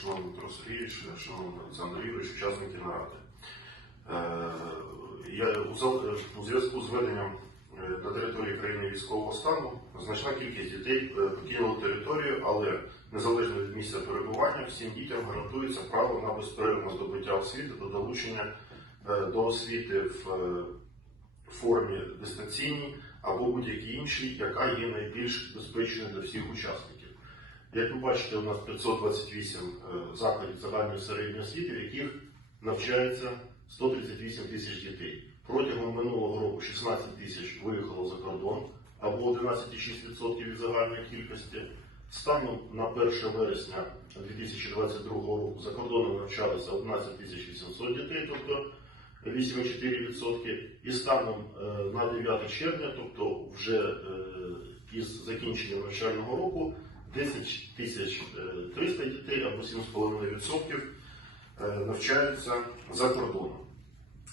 шановний Дмитро Сергійович, шановний Олександр Юрійович, учасники наради. Е, Я у зв'язку з введенням е, на території країни військового стану значна кількість дітей е, покинула територію, але незалежно від місця перебування, всім дітям гарантується право на безперервне здобуття освіти та долучення е, до освіти в е, формі дистанційній або будь-якій іншій, яка є найбільш безпечною для всіх учасників. Як ви бачите, у нас 528 е, закладів загальної середньої освіти, в яких навчається 138 тисяч дітей. Протягом минулого року 16 тисяч виїхало за кордон, або 11,6% від загальної кількості. Станом на 1 вересня 2022 року за кордоном навчалося 11 тисяч 800 дітей, тобто 8,4%. І станом е, на 9 червня, тобто вже е, із закінченням навчального року, 10 тисяч е, 300 дітей або 7,5% е, навчаються за кордоном.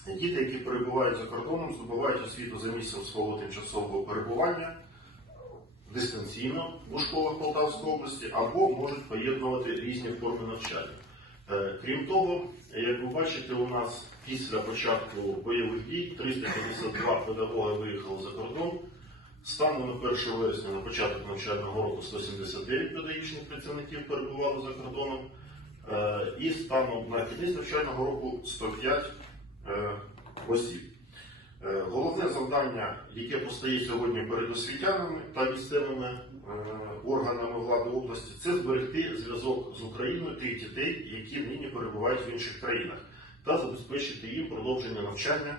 Діти, які перебувають за кордоном, здобувають освіту за місцем свого тимчасового перебування дистанційно у школах Полтавської області або можуть поєднувати різні форми навчання. Е, Крім того, як ви бачите, у нас після початку бойових дій 352 педагоги виїхали за кордон. Станом на 1 вересня на початок навчального року 179 педагогічних працівників перебували за кордоном. Е, І станом на кінець навчального року 105 е, осіб. Е, Головне завдання, яке постає сьогодні перед освітянами та місцевими органами влади області, це зберегти зв'язок з Україною тих дітей, які нині перебувають в інших країнах, та забезпечити їм продовження навчання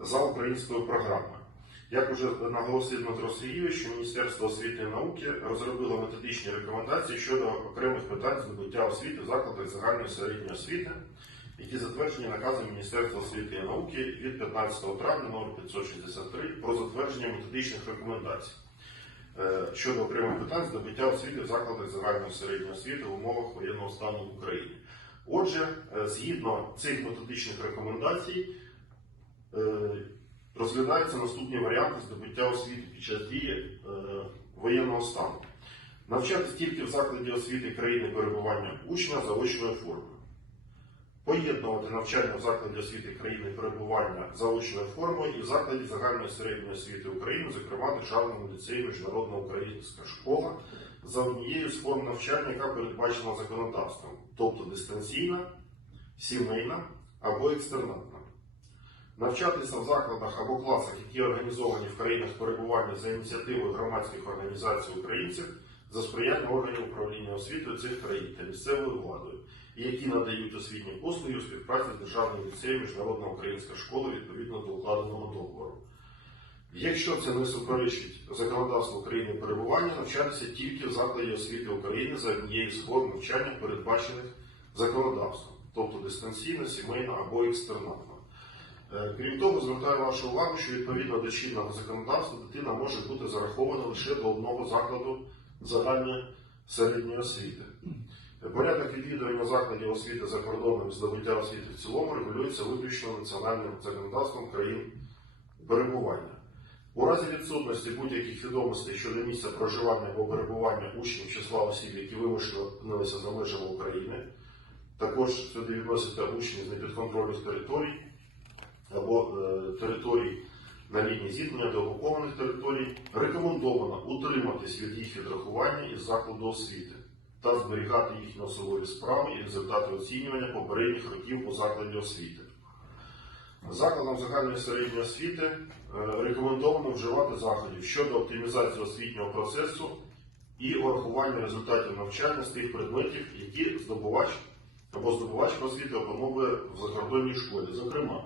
за українською програмою. Як вже наголосив Дмитро Сергійович, Міністерство освіти і науки розробило методичні рекомендації щодо окремих питань здобуття освіти в закладах загальної середньої освіти, які затверджені наказом Міністерства освіти і науки від 15 травня номер 563 про затвердження методичних рекомендацій е, щодо окремих питань здобуття освіти в закладах загальної середньої освіти в умовах воєнного стану в Україні. Отже, е, згідно цих методичних рекомендацій, е, розглядаються наступні варіанти здобуття освіти під час дії е, воєнного стану. Навчатись тільки в закладі освіти країни перебування учня за очною формою. Поєднувати навчання в закладі освіти країни перебування за очною формою і в закладі загальної середньої освіти України, зокрема Державному ліцеї Міжнародна українська школа, за однією з форм навчання, яка передбачена законодавством, тобто дистанційна, сімейна або екстернатна. Навчатися в закладах або класах, які організовані в країнах перебування за ініціативою громадських організацій українців за сприяння органів управління освітою цих країн та місцевою владою, і які надають освітні послуги у співпраці з Державним ліцеєм Міжнародна українська школа відповідно до укладеного договору. Якщо це не суперечить законодавству країни перебування, навчатися тільки в закладі освіти України за однією з форм навчання, передбачених законодавством, тобто дистанційна, сімейна або екстернатна. Е, Крім того, звертаю вашу увагу, що відповідно до чинного законодавства дитина може бути зарахована лише до одного закладу загальної середньої освіти. Порядок відвідування закладів освіти за кордоном і здобуття освіти в цілому регулюється виключно національним законодавством країн перебування. У разі відсутності будь-яких відомостей щодо місця проживання або перебування учнів числа осіб, які вимушено опинилися за межами України, також сюди відносяться учні з непідконтрольних територій або е, територій на лінії зіткнення до окупованих територій, рекомендовано утриматись від їх відрахування із закладу освіти та зберігати їхні особові справи і результати оцінювання попередніх років у закладі освіти. Закладам загальної середньої освіти е, рекомендовано вживати заходів щодо оптимізації освітнього процесу і урахування результатів навчання з тих предметів, які здобувач або здобувачка освіти опановує в закордонній школі. Зокрема,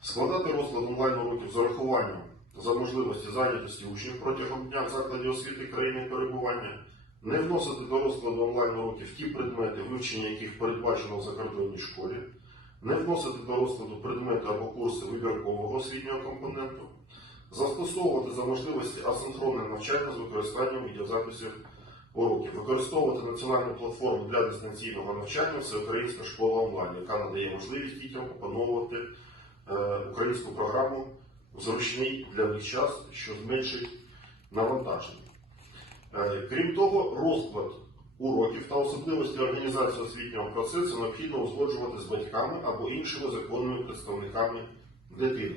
складати розклад онлайн-уроків з урахуванням за можливості зайнятості учнів протягом дня в закладі освіти країни перебування, не вносити до розкладу онлайн-уроків ті предмети, вивчення яких передбачено в закордонній школі, не вносити до розкладу предмети або курси вибіркового освітнього компоненту, застосовувати за можливості асинхронне навчання з використанням відеозаписів уроків, використовувати національну платформу для дистанційного навчання Всеукраїнська школа онлайн, яка надає можливість дітям опановувати українську програму в зручний для них час, що зменшить навантаження. Е, Крім того, розклад уроків та особливості організації освітнього процесу необхідно узгоджувати з батьками або іншими законними представниками дитини.